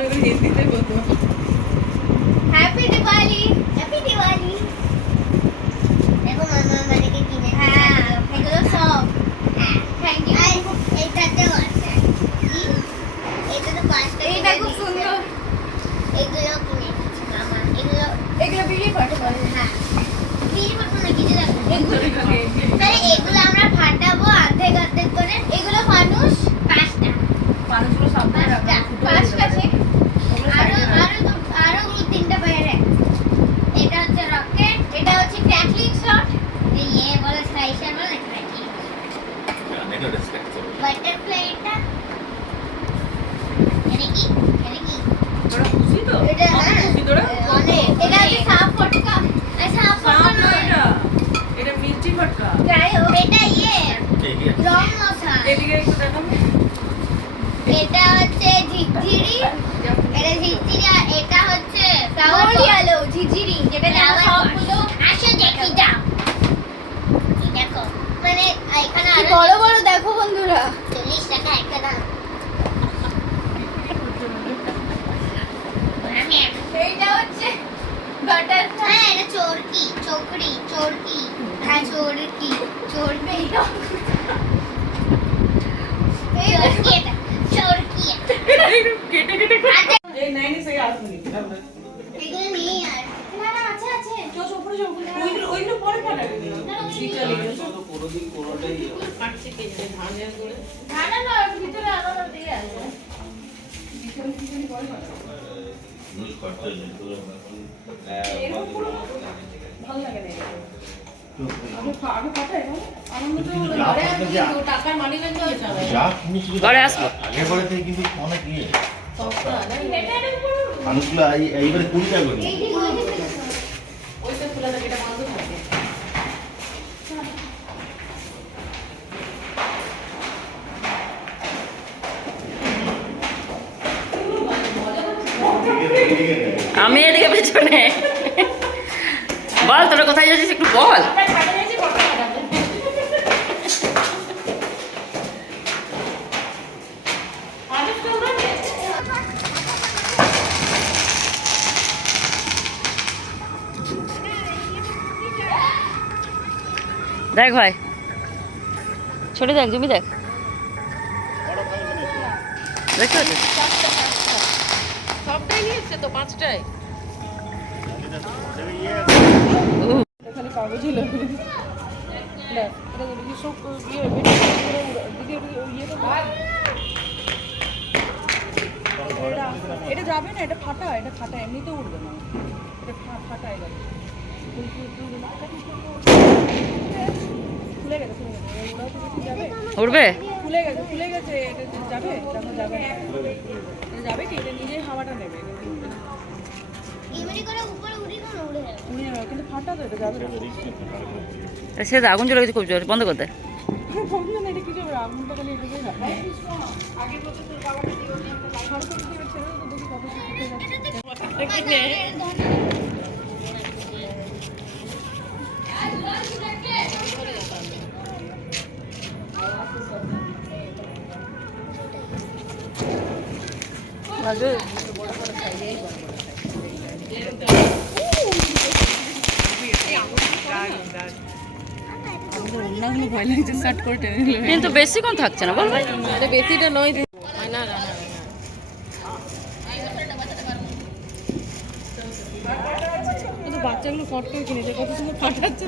করে হিন্দিতে বলতো হ্যাপি দিওয়ালি হ্যাপি দিওয়ালি দেখো মামা আমাদেরকে কিনে হ্যাঁ এগুলো সব। হ্যাঁ থ্যাংক ইউ এইটাতেও আছে। এটা তো পাঁচটা এইটা খুব সুন্দর। এগুলো কিনে মামা এগুলো এগুলো বিলি ফটো বলে। হ্যাঁ। না কিছু এগুলো আমরা ফাটাবো অর্ধেক অর্ধেক করে এগুলো মানুষ পাঁচটা মানুষগুলো সাবধানে রাখবে পাঁচটা ফুটো হয়ে পাঁচটা যাবে। আরও ওগুলো side এ রাখবে। আরও দু- আরও দু তিনটা বাইরে এটা হচ্ছে রকেট এটা হচ্ছে ক্র্যাকলিং শট ইয়ে বলে স্লাইসার বলে ক্র্যাকলিং নেটো রেসপেক্ট করো বাটারফ্লাই এটা এটা কি এটা কি তোরা খুশি তো এটা হ্যাঁ খুশি তোরা অনেক এটা হচ্ছে সাপ ফটকা আর সাপ সাপ ফটকা না এটা এটা মিষ্টি ফটকা যাই হোক এটা ইয়ে রং মশা এদিকে একটু দেখাবো এটা হচ্ছে ঝিরঝিরি এটা ঝিরঝিরি আর এটা হচ্ছে ফ্লাওয়ার আলো ঝিরঝিরি যেটা সবগুলো আসো দেখি যাও এই দেখো মানে এখানে কি আরও বড় বড় দেখো বন্ধুরা চল্লিশ টাকা একটা দাম আমি এইটা হচ্ছে বাটারফ্লাই হ্যাঁ এটা চোরকি চোকরি চোরকি হ্যাঁ চোরকি চোরকি চোরকি এটা চোরকি এটা কেটে কেটে আচ্ছা, এই নাইনি সেই আসুনি এগুলো নেই আর। না না আছে ওইগুলো ওইগুলো পরে ইউজ করতে নেই তো ভালো লাগে না আমি আমি পাঠাই না আনন্দ তো কিন্তু হলো। যা ঘরে করতে আমি যা। কিন্তু টাকার মানি ব্যাগ নিয়ে যাবে যা কিনেছিল ঘরে আসব। আগে পরে থেকে কিন্তু অনেক ইয়ে সস্তা না মানুষগুলো এই- এইবারে কুড়ি টাকা করে এই দিকে ওই দিকে ওইটা খোলা থাকে এটা বন্ধ থাকে আমি এদিকে পেছনে। বল, তোরা কোথায় যাচ্ছিস একটু বল। দেখ ভাই। ছোট দেখ, জমি দেখ। দেখতে পাচ্ছিস তো পাঁচটায়? খালি লাগবে এটা সব ইয়ে ইয়ে এটা যাবে না এটা ফাটা এটা ফাটা এমনিতে উঠবে না। এটা ফা- ফাটাই যাবে। খুলে গেছে খুলে গেছে। ওরাও তো কিছু যাবে। উঠবে খুলে গেছে খুলে গেছে এটা যাবে যাবে না। যাবে কি? এটা নিজেই হাওয়াটা নেবে। সে আগুন চলে গেছে খুব জোর বন্ধ কর দে। বন্ধ না কিন্তু বেশিক্ষণ থাকছে না, বল বেশিটা নয় বাচ্চাগুলো ফট কিনেছে কত সুন্দর ফাটাচ্ছে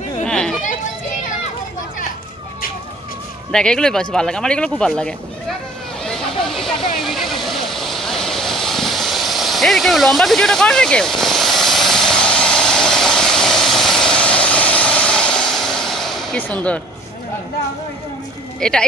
দেখ, এগুলোই বেশ ভালো লাগে, আমার এগুলো খুব ভালো লাগে। এই, কেউ লম্বা ভিডিওটা করবে কেউ? সুন্দর। এটা